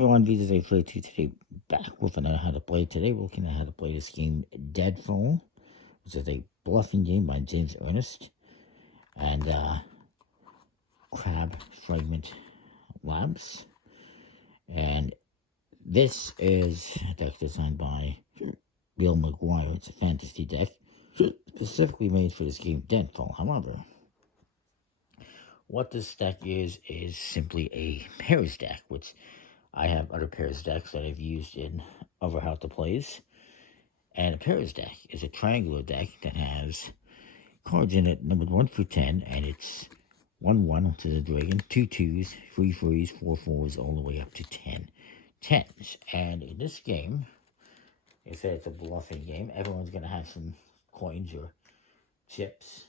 Everyone, this is a play to today. Back with another how to play. Today we're looking at how to play this game, Deadfall, which is a bluffing game by James Ernest and Crab Fragment Labs. And this is a deck designed by Bill McGuire. It's a fantasy deck specifically made for this game, Deadfall. However, what this deck is simply a pairs deck, which I have other pairs decks that I've used in other how to plays. And a pairs deck is a triangular deck that has cards in it numbered 1 through 10, and it's 1-1, which is a dragon, 2 2s, 3 3s, 4 4s, all the way up to 10 10s. And in this game, they say it's a bluffing game. Everyone's going to have some coins or chips,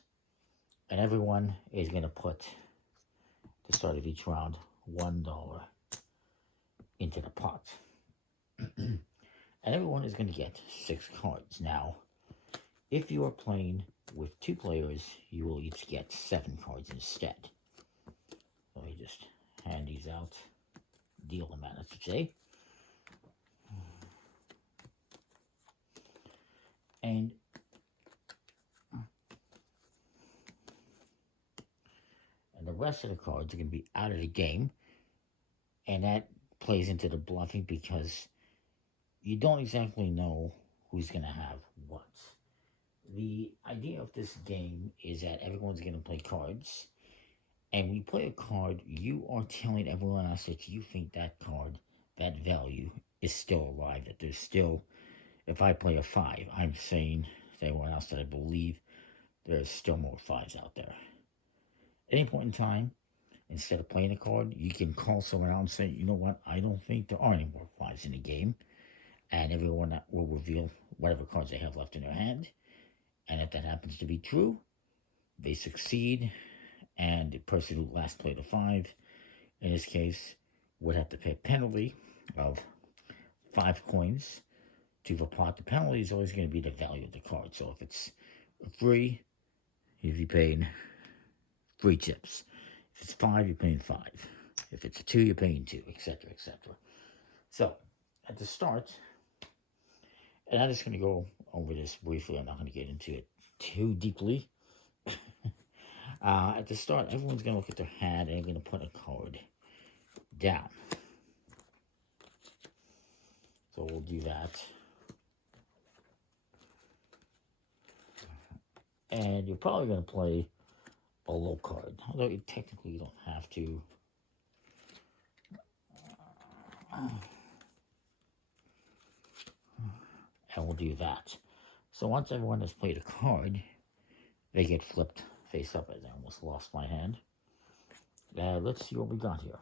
and everyone is going to put, at the start of each round, $1 into the pot. And everyone is going to get 6 cards. Now, if you are playing with 2 players, you will each get 7 cards instead. Let me just hand these out. Deal them out, I should say. And the rest of the cards are going to be out of the game. And that plays into the bluffing because you don't exactly know who's going to have what. The idea of this game is that everyone's going to play cards. And when you play a card, you are telling everyone else that you think that card, that value, is still alive. That there's still, if I play a 5, I'm saying to everyone else that I believe there's still more 5s out there. At any point in time, instead of playing a card, you can call someone out and say, you know what, I don't think there are any more 5s in the game. And everyone will reveal whatever cards they have left in their hand. And if that happens to be true, they succeed. And the person who last played a 5, in this case, would have to pay a penalty of 5 coins to the pot. The penalty is always going to be the value of the card. So if it's a 3, you'd be paying 3 chips. If it's 5, you're paying 5. If it's a 2, you're paying 2, etc., etc. So, at the start, and I'm just going to go over this briefly. I'm not going to get into it too deeply. At the start, everyone's going to look at their hand and they're going to put a card down. So we'll do that. And you're probably going to play a low card, although you technically don't have to. And we'll do that. So once everyone has played a card, they get flipped face up. I almost lost my hand. Let's see what we got here.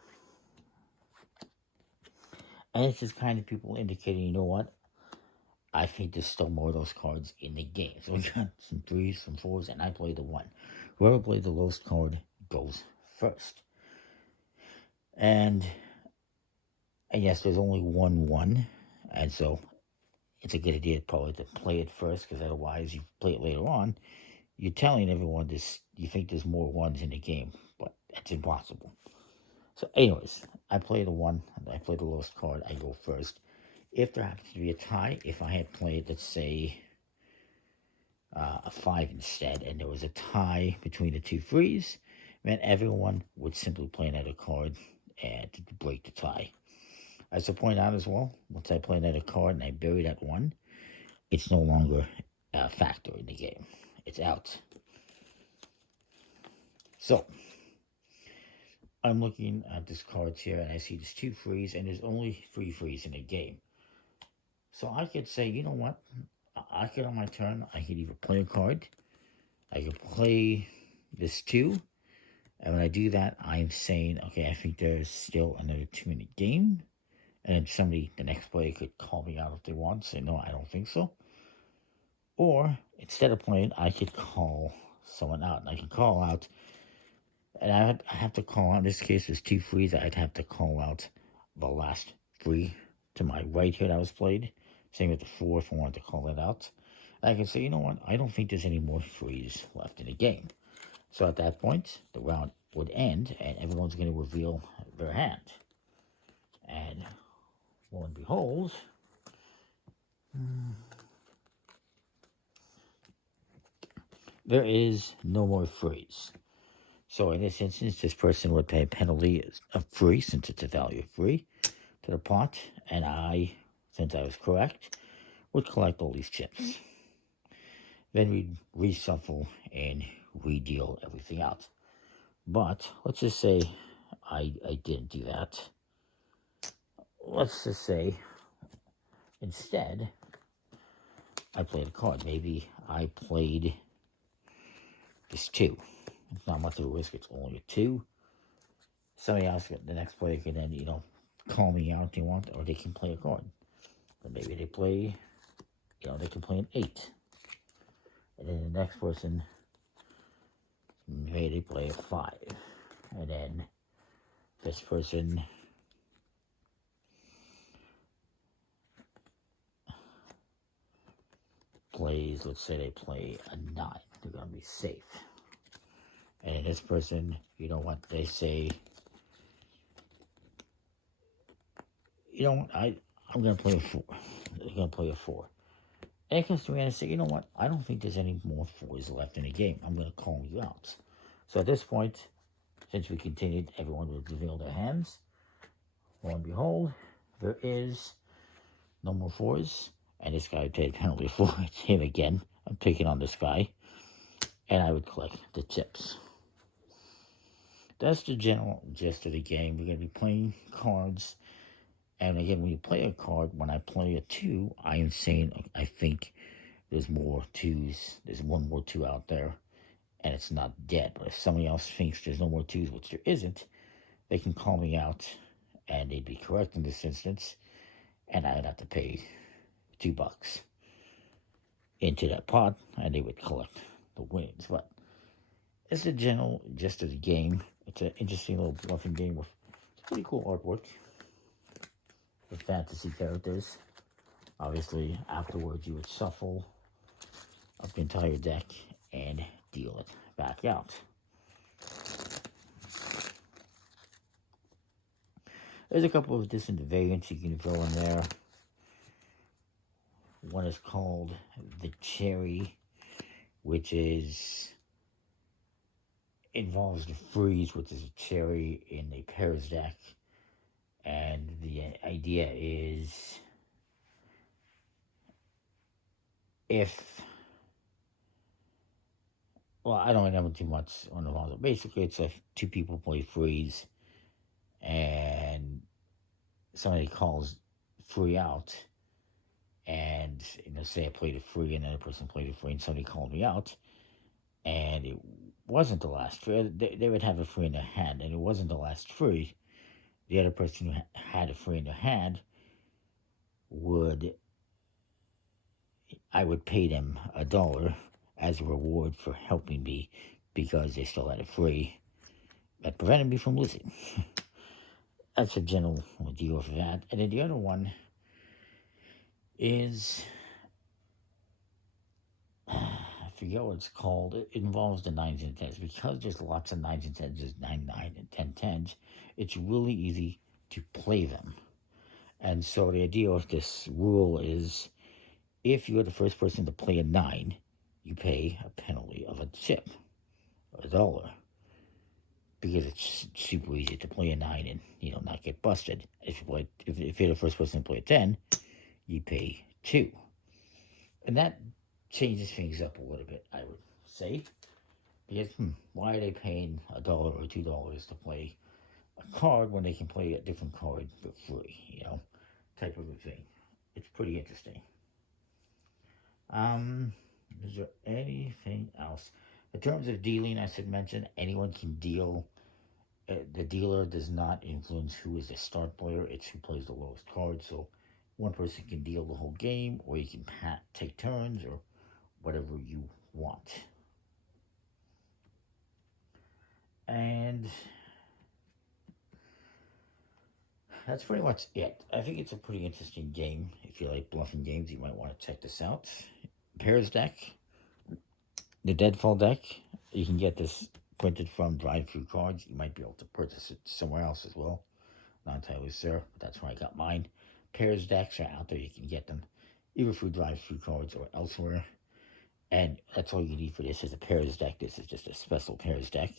And it's just kind of people indicating, you know what? I think there's still more of those cards in the game. So we got some 3s, some 4s, and I played the 1. Whoever played the lowest card goes first. And yes, there's only 1-1. And so it's a good idea probably to play it first, because otherwise you play it later on. You're telling everyone this, you think there's more 1s in the game, but that's impossible. So anyways, I play the 1, I play the lowest card, I go first. If there happens to be a tie, if I had played, let's say, a 5 instead, and there was a tie between the 2 3s, then everyone would simply play another card and to break the tie. I should point out as well, once I play another card and I bury that 1, it's no longer a factor in the game. It's out. So, I'm looking at this cards here and I see there's 2 3s and there's only 3 3s in the game. So I could say, you know what? I could, on my turn, I could either play a card, I could play this 2, and when I do that, I'm saying, okay, I think there's still another 2 in the game. And then somebody, the next player, could call me out if they want, say, no, I don't think so. Or, instead of playing, I could call someone out. And I can call out, and I have to call out, in this case, there's 2 3s, I'd have to call out the last 3 to my right here that was played. Same with the 4 if I wanted to call that out. And I can say, you know what, I don't think there's any more 3s left in the game. So at that point, the round would end, and everyone's going to reveal their hand. And lo and behold, there is no more freeze. So in this instance, this person would pay a penalty of free, since it's a value of free, to the pot, and I, since I was correct, would collect all these chips. Then we'd reshuffle and redeal everything out. But let's just say I didn't do that. Let's just say instead I played a card. Maybe I played this 2. It's not much of a risk, it's only a 2. Somebody else, the next player can then, call me out if they want, or they can play a card. But maybe they play, they can play an 8. And then the next person, maybe they play a 5. And then this person plays, let's say they play a 9. They're going to be safe. And then this person, they say, I'm going to play a 4. They're going to play a 4. And it comes to me and I say, I don't think there's any more 4s left in the game. I'm going to call you out. So at this point, since we continued, everyone would reveal their hands. Lo and behold, there is no more 4s. And this guy paid a penalty for it. It's him again. I'm picking on this guy. And I would collect the chips. That's the general gist of the game. We're going to be playing cards. And again, when you play a card, when I play a 2, I am saying I think there's more 2s. There's one more 2 out there. And it's not dead. But if somebody else thinks there's no more 2s, which there isn't, they can call me out. And they'd be correct in this instance. And I'd have to pay $2 into that pot. And they would collect the wins. But it's the general gist of the game. It's an interesting little bluffing game with pretty cool artwork. With fantasy characters. Obviously, afterwards you would shuffle up the entire deck and deal it back out. There's a couple of different variants you can throw in there. One is called the Cherry, which involves the freeze, which is a cherry in a pairs deck. And the idea is I don't remember too much on the model. Basically, it's if 2 people play freeze and somebody calls free out, and say I played a free and another person played a free and somebody called me out, and it wasn't the last free. They would have a free in their hand, and it wasn't the last free. The other person who had a free in their hand I would pay them $1 as a reward for helping me because they still had a free that prevented me from losing. That's a general deal for that. And then the other one is, I forget what it's called. It involves the 9s and 10s. Because there's lots of 9s and 10s, there's 9, 9, and 10, 10s, it's really easy to play them. And so the idea of this rule is, if you're the first person to play a 9, you pay a penalty of a chip, $1, because it's super easy to play a 9 and not get busted. If you're the first person to play a 10, you pay 2, and that changes things up a little bit, I would say, because why are they paying $1 or $2 to play a card when they can play a different card for free? Type of a thing. It's pretty interesting. Is there anything else? In terms of dealing, I should mention, anyone can deal. The dealer does not influence who is the start player. It's who plays the lowest card. So one person can deal the whole game, or you can take turns, or whatever you want. And that's pretty much it. I think it's a pretty interesting game. If you like bluffing games, you might want to check this out. Pairs deck, the Deadfall deck. You can get this printed from Drive-Thru Cards. You might be able to purchase it somewhere else as well. Not entirely sure, but that's where I got mine. Pairs decks are out there. You can get them either through drive-through cards or elsewhere. And that's all you need for this is a pairs deck. This is just a special pairs deck.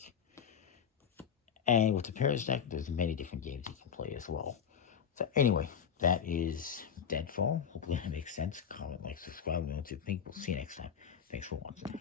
And with the pairs deck, there's many different games you can play as well. So anyway, that is Deadfall. Hopefully that makes sense. Comment, like, subscribe. Let me know what you think. We'll see you next time. Thanks for watching.